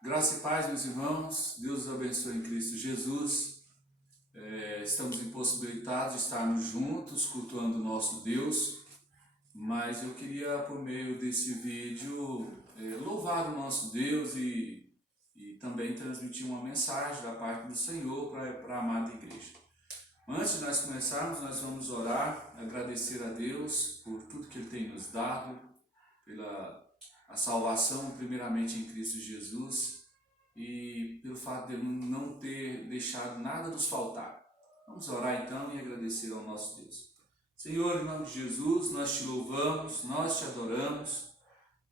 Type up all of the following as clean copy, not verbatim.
Graça e paz, meus irmãos. Deus os abençoe em Cristo Jesus. Estamos impossibilitados de estarmos juntos cultuando o nosso Deus, mas eu queria, por meio desse vídeo, louvar o nosso Deus e também transmitir uma mensagem da parte do Senhor para a amada igreja. Antes de nós começarmos, nós vamos orar, agradecer a Deus por tudo que Ele tem nos dado, pela a salvação primeiramente em Cristo Jesus e pelo fato de Ele não ter deixado nada nos faltar. Vamos orar então e agradecer ao nosso Deus. Senhor, em nome de Jesus, nós te louvamos, nós te adoramos,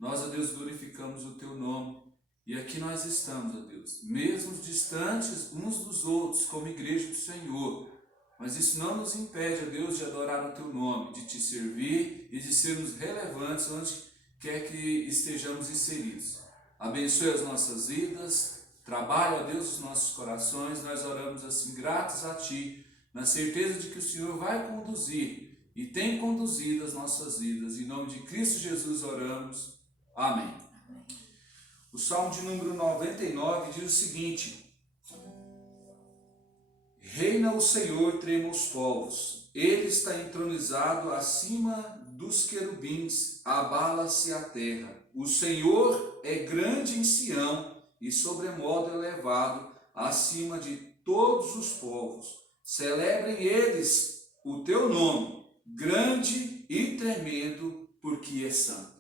nós, ó Deus, glorificamos o teu nome e aqui nós estamos, ó Deus, mesmo distantes uns dos outros como igreja do Senhor, mas isso não nos impede, ó Deus, de adorar o teu nome, de te servir e de sermos relevantes onde quer que estejamos inseridos. Abençoe as nossas vidas, trabalhe, ó Deus, os nossos corações. Nós oramos assim gratos a Ti, na certeza de que o Senhor vai conduzir e tem conduzido as nossas vidas. Em nome de Cristo Jesus oramos. Amém. O Salmo de número 99 diz o seguinte: Reina o Senhor, trema os povos, Ele está entronizado acima dos querubins, abala-se a terra. O Senhor é grande em Sião e sobremodo elevado acima de todos os povos. Celebrem eles o teu nome, grande e tremendo, porque é santo.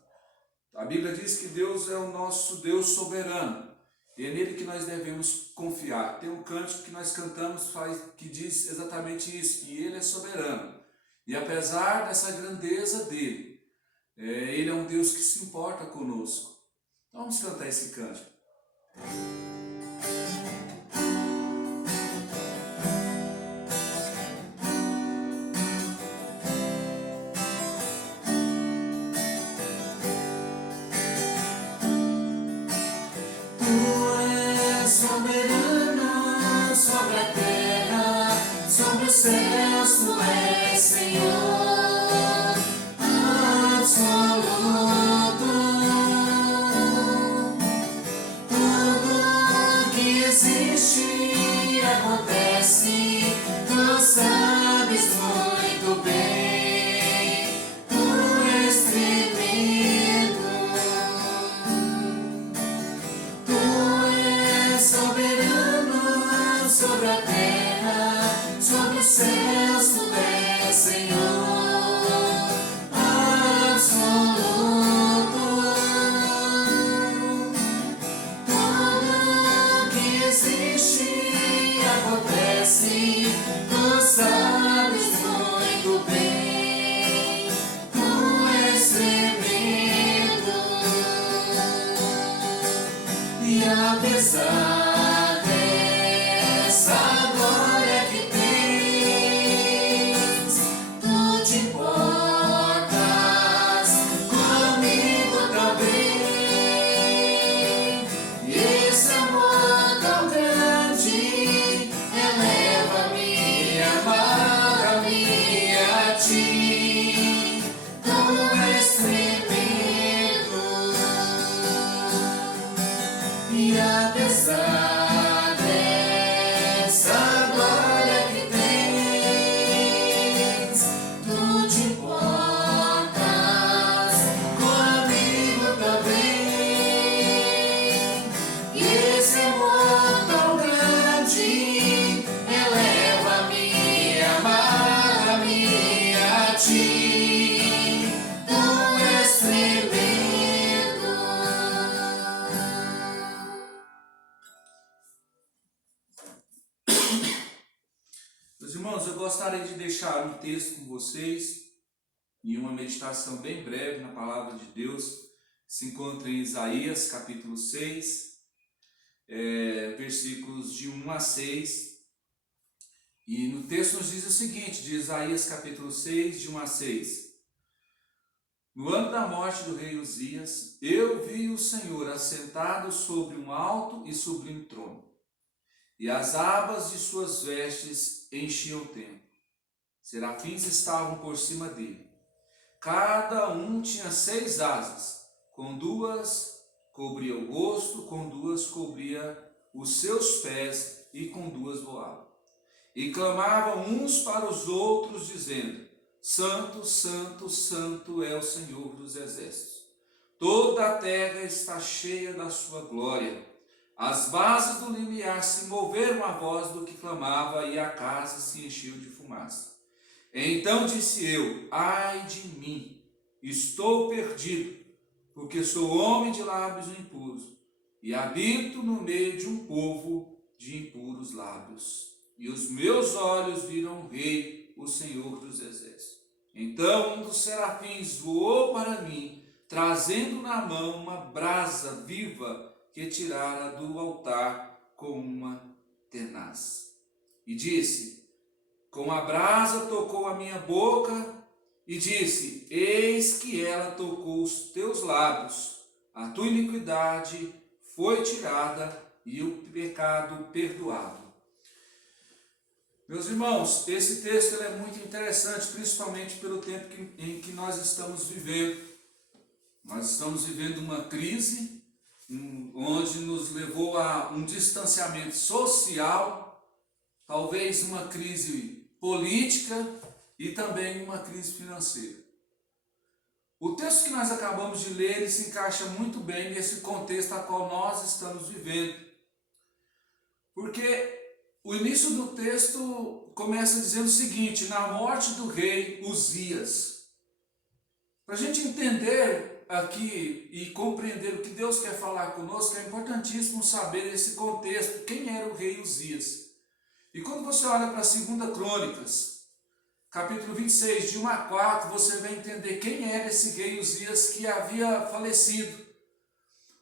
A Bíblia diz que Deus é o nosso Deus soberano. E é nele que nós devemos confiar. Tem um cântico que nós cantamos que diz exatamente isso, que Ele é soberano. E apesar dessa grandeza dele, Ele é um Deus que se importa conosco. Então vamos cantar esse cântico. Céus, tu és Senhor absoluto. Tudo que existe acontece, tu sabes muito bem. Tu és tremendo. Tu és soberano sobre a terra, sobre os céus, tu és Senhor absoluto. Tudo que existe acontece, tu sabes muito bem. Tu és tremendo. E apesar dessa glória que Irmãos, eu gostaria de deixar um texto com vocês e uma meditação bem breve na palavra de Deus. Se encontra em Isaías capítulo 6, versículos de 1 a 6. E no texto nos diz o seguinte, de Isaías capítulo 6, de 1 a 6. No ano da morte do rei Uzias, eu vi o Senhor assentado sobre um alto e sublime trono, e as abas de suas vestes enchiam o templo. Serafins estavam por cima dele. Cada um tinha 6 asas, com cobria o rosto, com 2 cobria os seus pés e com 2 voava. E clamavam uns para os outros, dizendo: Santo, Santo, Santo é o Senhor dos exércitos. Toda a terra está cheia da sua glória. As bases do limiar se moveram à voz do que clamava, e a casa se encheu de fumaça. Então disse eu: ai de mim, estou perdido, porque sou homem de lábios impuros, e habito no meio de um povo de impuros lábios. E os meus olhos viram o Rei, o Senhor dos exércitos. Então um dos serafins voou para mim, trazendo na mão uma brasa viva que tirara do altar com uma tenaz. E disse: com a brasa tocou a minha boca, e disse: eis que ela tocou os teus lábios, a tua iniquidade foi tirada e o pecado perdoado. Meus irmãos, esse texto ele é muito interessante, principalmente pelo tempo em que nós estamos vivendo. Nós estamos vivendo uma crise, onde nos levou a um distanciamento social, talvez uma crise política e também uma crise financeira. O texto que nós acabamos de ler, ele se encaixa muito bem nesse contexto a qual nós estamos vivendo. Porque o início do texto começa dizendo o seguinte: na morte do rei Uzias. Para a gente entender aqui e compreender o que Deus quer falar conosco, é importantíssimo saber esse contexto, quem era o rei Uzias. E quando você olha para 2 Crônicas, capítulo 26, de 1 a 4, você vai entender quem era esse rei Uzias que havia falecido.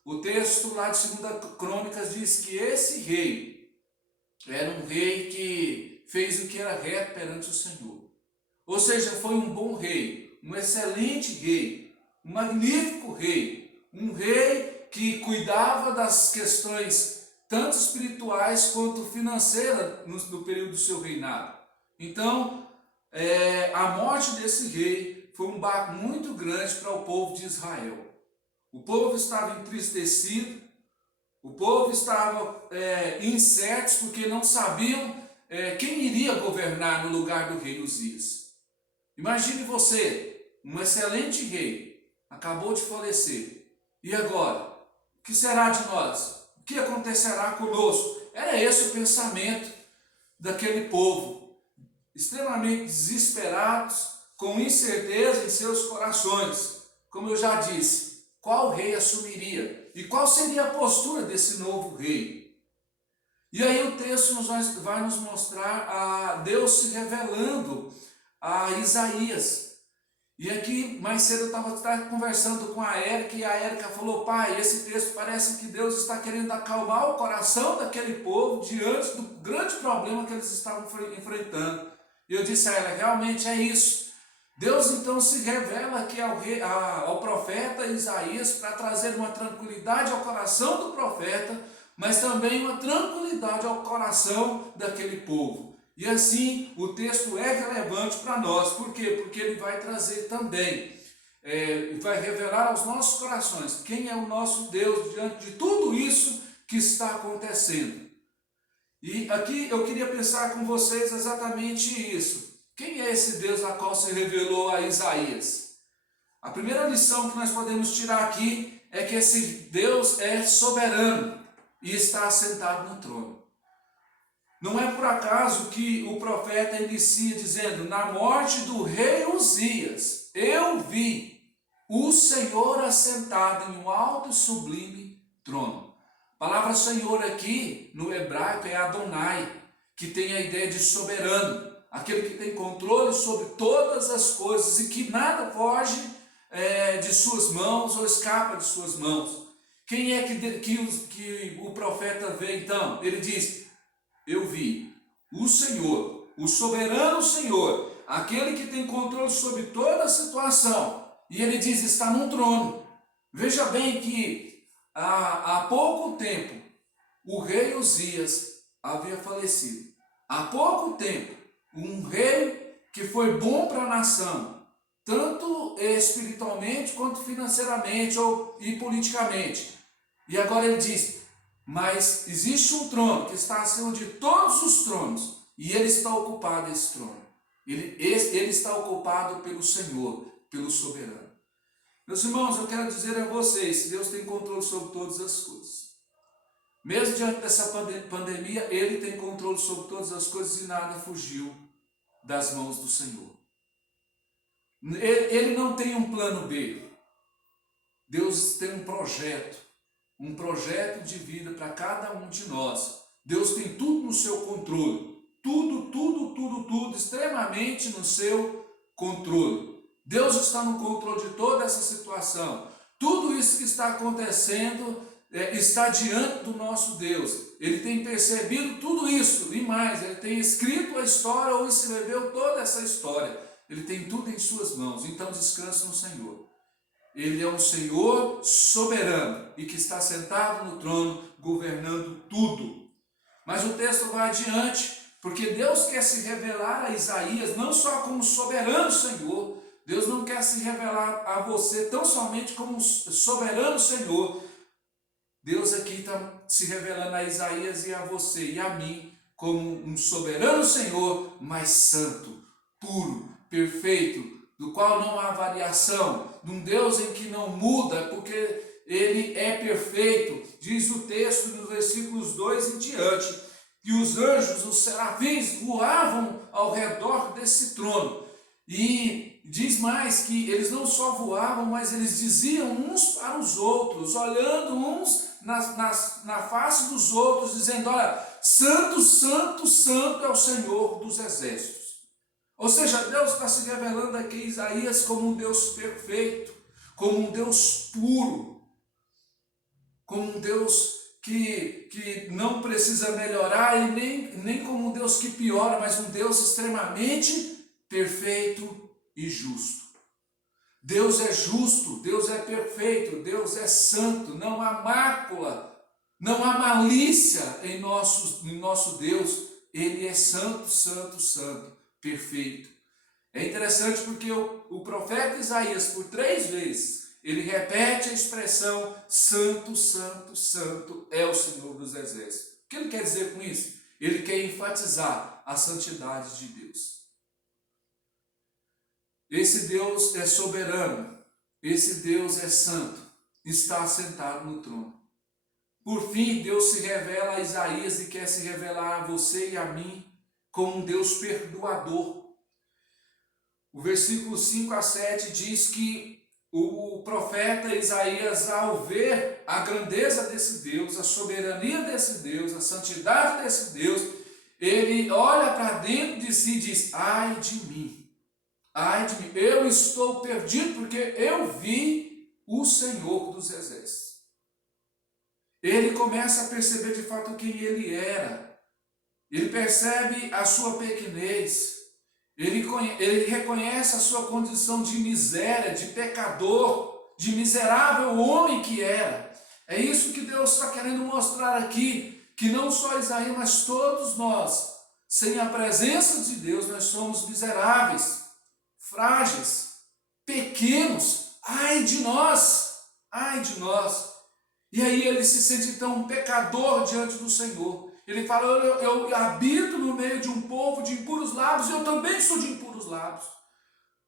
O texto lá de 2 Crônicas diz que esse rei era um rei que fez o que era reto perante o Senhor. Ou seja, foi um bom rei, um excelente rei, um magnífico rei, um rei que cuidava das questões tanto espirituais quanto financeiras no período do seu reinado. Então, a morte desse rei foi um baque muito grande para o povo de Israel. O povo estava entristecido, o povo estava incerto porque não sabiam quem iria governar no lugar do rei Uzias. Imagine você, um excelente rei, acabou de falecer. E agora? O que será de nós? O que acontecerá conosco? Era esse o pensamento daquele povo, extremamente desesperados, com incerteza em seus corações. Como eu já disse, qual rei assumiria? E qual seria a postura desse novo rei? E aí o texto vai nos mostrar a Deus se revelando a Isaías. E aqui, mais cedo, eu estava conversando com a Érica, e a Érica falou: pai, esse texto parece que Deus está querendo acalmar o coração daquele povo diante do grande problema que eles estavam enfrentando. E eu disse a ela: realmente é isso. Deus então se revela aqui ao profeta Isaías para trazer uma tranquilidade ao coração do profeta, mas também uma tranquilidade ao coração daquele povo. E assim o texto é relevante para nós. Por quê? Porque ele vai trazer também, vai revelar aos nossos corações quem é o nosso Deus diante de tudo isso que está acontecendo. E aqui eu queria pensar com vocês exatamente isso. Quem é esse Deus a qual se revelou a Isaías? A primeira lição que nós podemos tirar aqui é que esse Deus é soberano e está assentado no trono. Não é por acaso que o profeta inicia dizendo: na morte do rei Uzias, eu vi o Senhor assentado em um alto e sublime trono. A palavra Senhor aqui no hebraico é Adonai, que tem a ideia de soberano, aquele que tem controle sobre todas as coisas e que nada foge de suas mãos ou escapa de suas mãos. Quem é que o profeta vê então? Ele diz: eu vi o Senhor, o soberano Senhor, aquele que tem controle sobre toda a situação. E ele diz: está num trono. Veja bem que há pouco tempo o rei Uzias havia falecido. Há pouco tempo, um rei que foi bom para a nação, tanto espiritualmente quanto financeiramente e politicamente. E agora ele diz, mas existe um trono que está acima de todos os tronos, e ele está ocupado esse trono. Ele está ocupado pelo Senhor, pelo soberano. Meus irmãos, eu quero dizer a vocês, Deus tem controle sobre todas as coisas. Mesmo diante dessa pandemia, Ele tem controle sobre todas as coisas e nada fugiu das mãos do Senhor. Ele não tem um plano B. Deus tem um projeto de vida para cada um de nós. Deus tem tudo no seu controle. Tudo, extremamente no seu controle. Deus está no controle de toda essa situação. Tudo isso que está acontecendo está diante do nosso Deus. Ele tem percebido tudo isso e mais. Ele tem escrito a história ou escreveu toda essa história. Ele tem tudo em suas mãos. Então descanse no Senhor. Ele é um Senhor soberano e que está sentado no trono, governando tudo. Mas o texto vai adiante, porque Deus quer se revelar a Isaías não só como soberano Senhor. Deus não quer se revelar a você tão somente como soberano Senhor. Deus aqui está se revelando a Isaías e a você e a mim como um soberano Senhor, mas santo, puro, perfeito, do qual não há variação, de um Deus em que não muda, porque Ele é perfeito. Diz o texto nos versículos 2 em diante, que os anjos, os serafins, voavam ao redor desse trono. E diz mais que eles não só voavam, mas eles diziam uns para os outros, olhando uns na face dos outros, dizendo, olha, santo, santo, santo é o Senhor dos exércitos. Ou seja, Deus está se revelando aqui em Isaías como um Deus perfeito, como um Deus puro, como um Deus que não precisa melhorar e nem como um Deus que piora, mas um Deus extremamente perfeito e justo. Deus é justo, Deus é perfeito, Deus é santo, não há mácula, não há malícia em nosso Deus. Ele é santo, santo, santo, perfeito. É interessante porque o profeta Isaías, por 3 vezes, ele repete a expressão santo, santo, santo é o Senhor dos exércitos. O que ele quer dizer com isso? Ele quer enfatizar a santidade de Deus. Esse Deus é soberano, esse Deus é santo, está assentado no trono. Por fim, Deus se revela a Isaías e quer se revelar a você e a mim como um Deus perdoador. O versículo 5 a 7 diz que o profeta Isaías, ao ver a grandeza desse Deus, a soberania desse Deus, a santidade desse Deus, ele olha para dentro de si e diz, ai de mim, eu estou perdido porque eu vi o Senhor dos exércitos. Ele começa a perceber de fato quem ele era, ele percebe a sua pequenez, ele reconhece a sua condição de miséria, de pecador, de miserável homem que era. É isso que Deus está querendo mostrar aqui, que não só Isaías, mas todos nós, sem a presença de Deus, nós somos miseráveis, frágeis, pequenos. Ai de nós, ai de nós. E aí ele se sente então um pecador diante do Senhor. Ele fala, eu habito no meio de um povo de impuros lábios, e eu também sou de impuros lábios.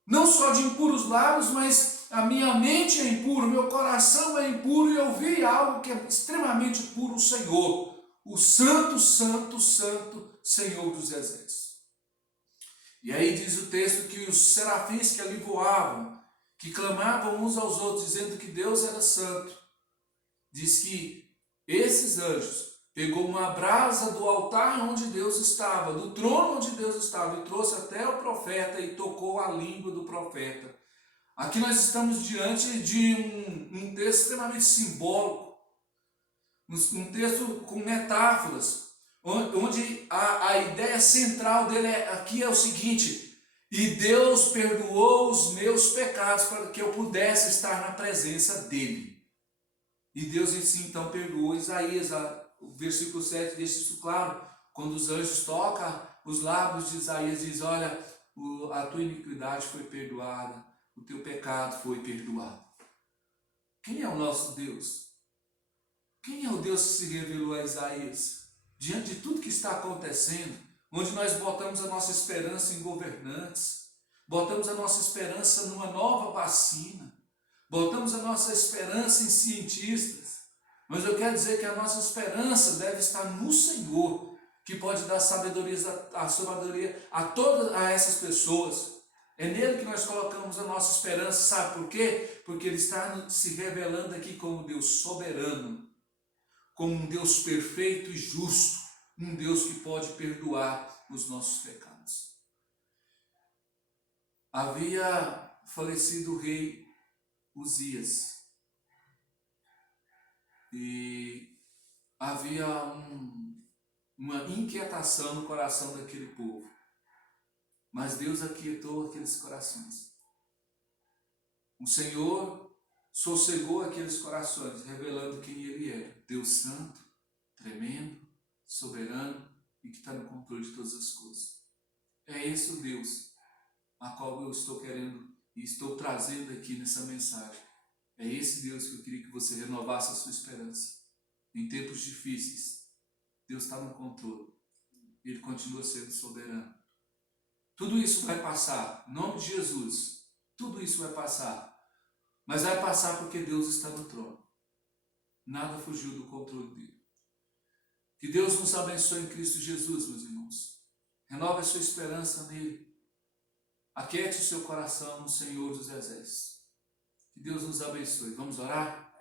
Não só de impuros lábios, mas a minha mente é impura, meu coração é impuro, e eu vi algo que é extremamente puro, o Senhor, o santo, santo, santo Senhor dos exércitos. E aí diz o texto que os serafins que ali voavam, que clamavam uns aos outros, dizendo que Deus era santo, diz que esses anjos pegou uma brasa do altar onde Deus estava, do trono onde Deus estava, e trouxe até o profeta e tocou a língua do profeta. Aqui nós estamos diante de um texto extremamente simbólico, um texto com metáforas, onde a ideia central dele aqui é o seguinte, e Deus perdoou os meus pecados para que eu pudesse estar na presença dele. E Deus em si então perdoou. Isaías, o versículo 7 deixa isso claro, quando os anjos tocam os lábios de Isaías, diz, olha, a tua iniquidade foi perdoada, o teu pecado foi perdoado. Quem é o nosso Deus? Quem é o Deus que se revelou a Isaías? Diante de tudo que está acontecendo, onde nós botamos a nossa esperança em governantes, botamos a nossa esperança numa nova vacina, botamos a nossa esperança em cientistas, mas eu quero dizer que a nossa esperança deve estar no Senhor, que pode dar sabedoria a essas pessoas. É nele que nós colocamos a nossa esperança, sabe por quê? Porque ele está se revelando aqui como Deus soberano, como um Deus perfeito e justo, um Deus que pode perdoar os nossos pecados. Havia falecido o rei Uzias e havia uma inquietação no coração daquele povo, mas Deus aquietou aqueles corações. O Senhor sossegou aqueles corações, revelando quem Ele era, Deus santo, tremendo, soberano e que está no controle de todas as coisas. É esse o Deus a qual eu estou querendo e estou trazendo aqui nessa mensagem. É esse Deus que eu queria que você renovasse a sua esperança. Em tempos difíceis, Deus está no controle. Ele continua sendo soberano. Tudo isso vai passar, em nome de Jesus. Tudo isso vai passar. Mas vai passar porque Deus está no trono. Nada fugiu do controle dele. Que Deus nos abençoe em Cristo Jesus, meus irmãos. Renove a sua esperança nele. Aquiete o seu coração no Senhor dos Exércitos. Que Deus nos abençoe. Vamos orar?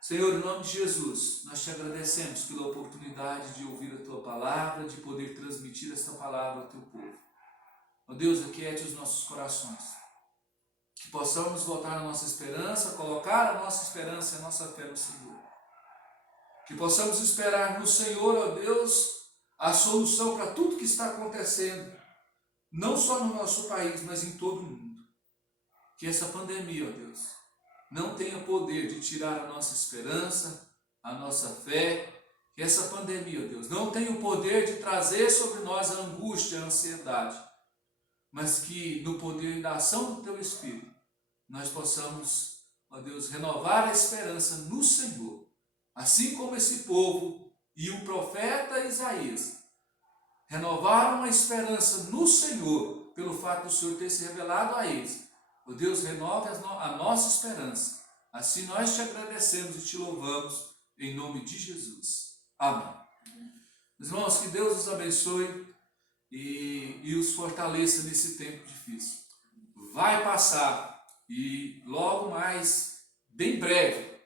Senhor, em nome de Jesus, nós te agradecemos pela oportunidade de ouvir a tua palavra, de poder transmitir esta palavra ao teu povo. Ó Deus, aquiete os nossos corações. Que possamos voltar a nossa esperança, colocar a nossa esperança e a nossa fé no Senhor. Que possamos esperar no Senhor, ó Deus, a solução para tudo que está acontecendo, não só no nosso país, mas em todo o mundo. Que essa pandemia, ó Deus, não tenha poder de tirar a nossa esperança, a nossa fé. Que essa pandemia, ó Deus, não tenha o poder de trazer sobre nós a angústia, a ansiedade, mas que no poder da ação do teu Espírito, nós possamos, ó Deus, renovar a esperança no Senhor, assim como esse povo e o profeta Isaías renovaram a esperança no Senhor, pelo fato do Senhor ter se revelado a eles. Ó Deus, renove a nossa esperança. Assim nós te agradecemos e te louvamos, em nome de Jesus. Amém. Meus irmãos, que Deus os abençoe e os fortaleça nesse tempo difícil. Vai passar e logo mais, bem breve,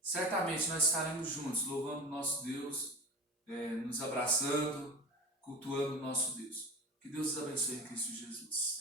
certamente nós estaremos juntos, louvando o nosso Deus, nos abraçando, cultuando o nosso Deus. Que Deus os abençoe em Cristo Jesus.